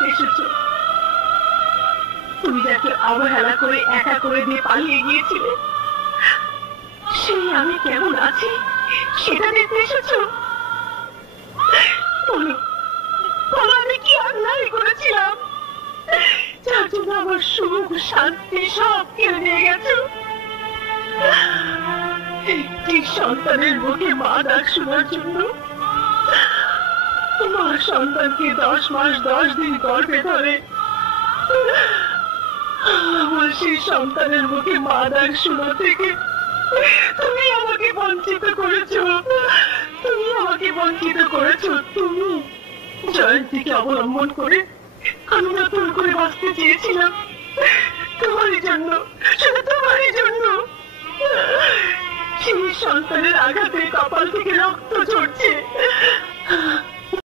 দেখতে এসেছো। তুমি যাকে অবহেলা করে একা করে দিয়ে পালিয়ে গিয়েছিলে, সেই আমি কেমন আছি সেটা দেখতে এসেছো। বলো বলো, আমি কি অন্যায় করেছিলাম যার জন্য আমার সুখ শান্তি সব কেড়ে নিয়ে গেছো। একটি সন্তানের মুখে মা ডাক শোনার জন্য মা সন্তানকে 10 মাস 10 দিন গর্ভে ধরে, আমার সেই সন্তানের মুখে মা ডাক শোনা থেকে তুমি আমাকে বঞ্চিত করেছো। তুমি আমাকে বঞ্চিত করেছো। তুমি জয়ন্তীকে অবলম্বন করে আমি নতুন করে বাঁচতে চেয়েছিলাম তোমারই জন্য, শুধু তোমারই জন্য। সেই সন্তানের আঘাতে কপাল থেকে রক্ত ঝরছে,